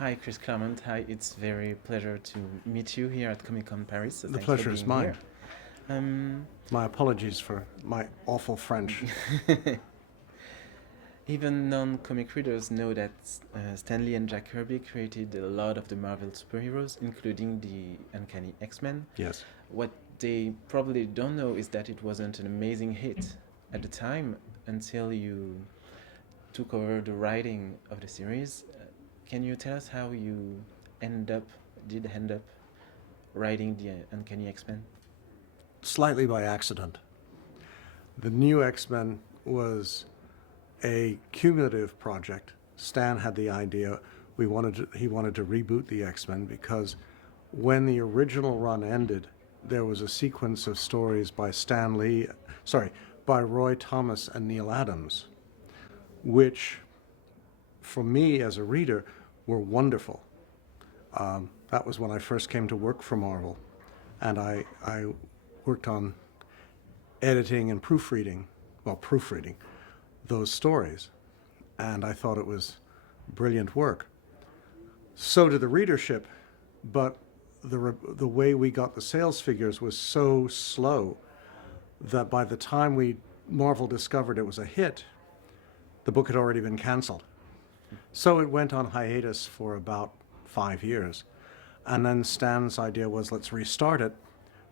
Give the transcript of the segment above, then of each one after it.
Hi, Chris Claremont. Hi, it's very pleasure to meet you here at Comic Con Paris. So The thanks for pleasure is being mine. here. My apologies for my awful French. Even non-comic readers know that Stan Lee and Jack Kirby created a lot of the Marvel superheroes, including the Uncanny X-Men. Yes. What they probably don't know is that it wasn't an amazing hit at the time until you took over the writing of the series. Can you tell us how you end up writing the Uncanny X-Men? Slightly by accident. The new X-Men was a cumulative project. Stan had the idea he wanted to reboot the X-Men because when the original run ended, there was a sequence of stories by by Roy Thomas and Neil Adams, which, for me as a reader, were wonderful. That was when I first came to work for Marvel, and I worked on editing and proofreading those stories, and I thought it was brilliant work. So did the readership, but the way we got the sales figures was so slow that by the time Marvel discovered it was a hit, the book had already been canceled. So it went on hiatus for about 5 years. And then Stan's idea was, let's restart it,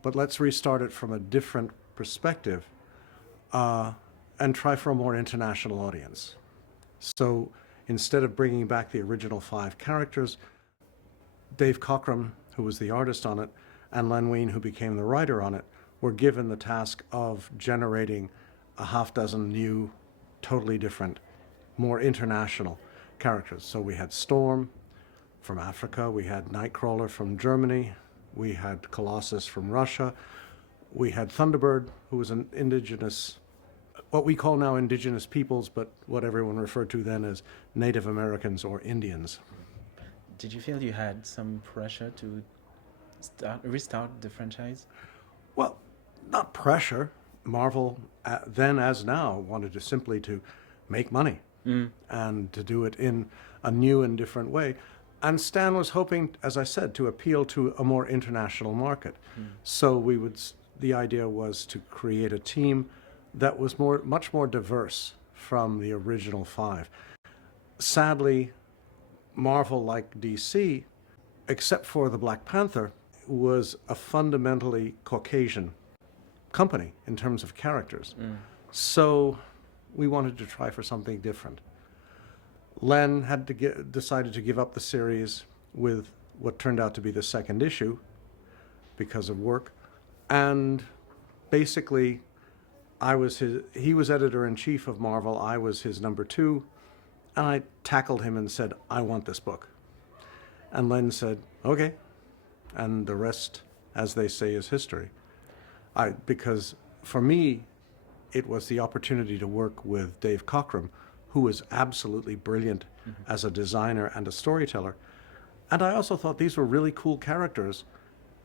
but let's restart it from a different perspective and try for a more international audience. So instead of bringing back the original 5 characters, Dave Cockrum, who was the artist on it, and Len Wein, who became the writer on it, were given the task of generating a half dozen new, totally different, more international characters. So we had Storm from Africa, we had Nightcrawler from Germany, we had Colossus from Russia, we had Thunderbird, who was an indigenous, what we call now indigenous peoples, but what everyone referred to then as Native Americans or Indians. Did you feel you had some pressure to restart the franchise? Well, not pressure. Marvel, then as now, wanted to simply to make money and to do it in a new and different way. And Stan was hoping, as I said, to appeal to a more international market. So the idea was to create a team that was much more diverse from the original 5. Sadly, Marvel, like DC, except for the Black Panther, was a fundamentally Caucasian company in terms of characters. So we wanted to try for something different. Len had decided to give up the series with what turned out to be the second issue because of work. And basically, he was editor-in-chief of Marvel, I was his number 2, and I tackled him and said, I want this book. And Len said, okay. And the rest, as they say, is history. Because for me, it was the opportunity to work with Dave Cockrum, who was absolutely brilliant as a designer and a storyteller. And I also thought these were really cool characters,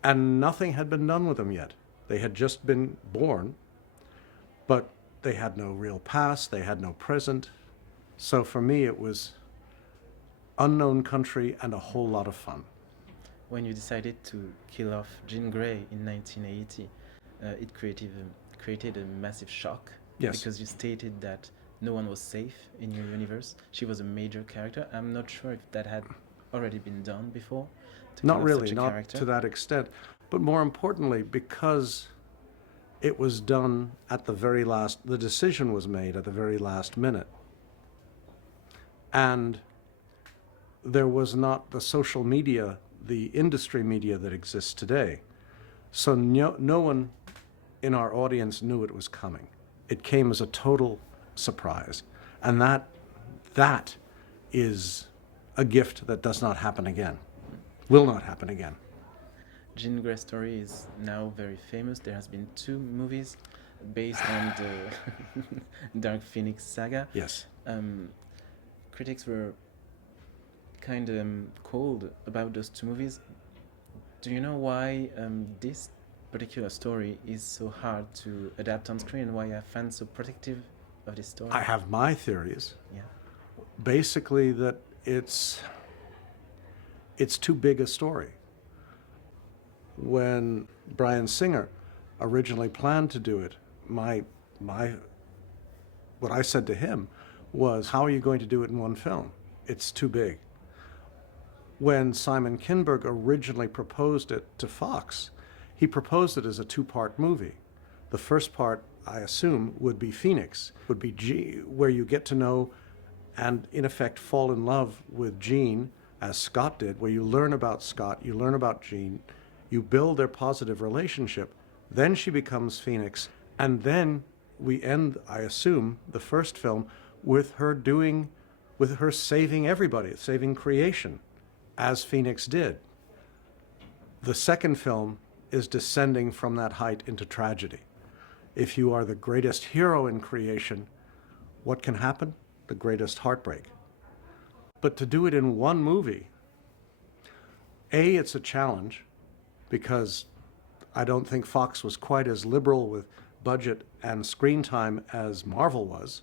and nothing had been done with them yet. They had just been born, but they had no real past, they had no present. So for me, it was unknown country and a whole lot of fun. When you decided to kill off Jean Grey in 1980, it created a massive shock. Yes. Because you stated that no one was safe in your universe. She was a major character. I'm not sure if that had already been done before. Not really, not to that extent. But more importantly, because it was done at the decision was made at the very last minute. And there was not the social media, the industry media that exists today. So no one in our audience knew it was coming. It came as a total surprise. And that is a gift that does not happen again, will not happen again. Jean Grey's story is now very famous. There has been 2 movies based on the Dark Phoenix saga. Yes. Critics were kind of cold about those 2 movies. Do you know why this particular story is so hard to adapt on screen, and why are fans so protective of this story? I have my theories. Yeah. Basically that it's it's too big a story. When Bryan Singer originally planned to do it, what I said to him was, how are you going to do it in one film? It's too big. When Simon Kinberg originally proposed it to Fox, he proposed it as a two-part movie. The first part, I assume, would be Phénix, would be where you get to know and, in effect, fall in love with Jean, as Scott did, where you learn about Scott, you learn about Jean, you build their positive relationship, then she becomes Phénix, and then we end, I assume, the first film with her saving everybody, saving creation, as Phénix did. The second film is descending from that height into tragedy. If you are the greatest hero in creation, what can happen? The greatest heartbreak. But to do it in one movie, A, it's a challenge, because I don't think Fox was quite as liberal with budget and screen time as Marvel was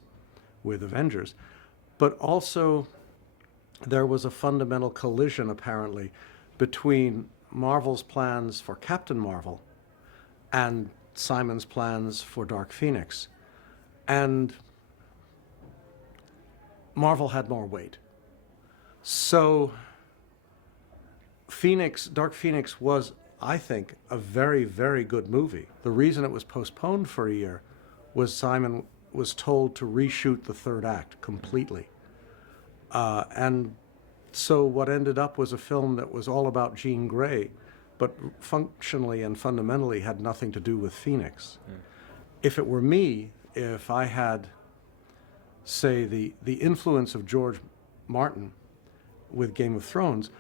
with Avengers, but also there was a fundamental collision, apparently, between Marvel's plans for Captain Marvel and Simon's plans for Dark Phoenix. And Marvel had more weight. So Dark Phoenix was, I think, a very, very good movie. The reason it was postponed for a year was Simon was told to reshoot the third act completely. And so what ended up was a film that was all about Jean Grey, but functionally and fundamentally had nothing to do with Phénix. If it were me, if I had, say, the influence of George Martin with Game of Thrones,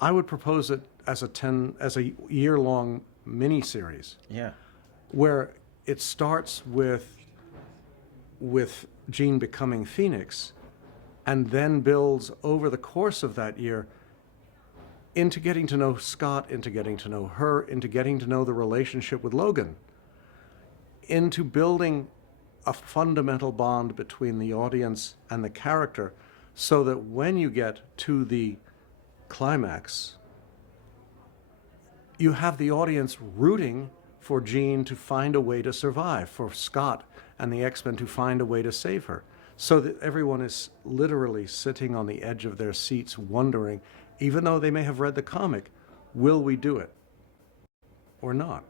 I would propose it as a year-long miniseries. Yeah. Where it starts with Jean becoming Phénix, and then builds over the course of that year into getting to know Scott, into getting to know her, into getting to know the relationship with Logan, into building a fundamental bond between the audience and the character, so that when you get to the climax, you have the audience rooting for Jean to find a way to survive, for Scott and the X-Men to find a way to save her, so that everyone is literally sitting on the edge of their seats wondering, even though they may have read the comic, will we do it or not?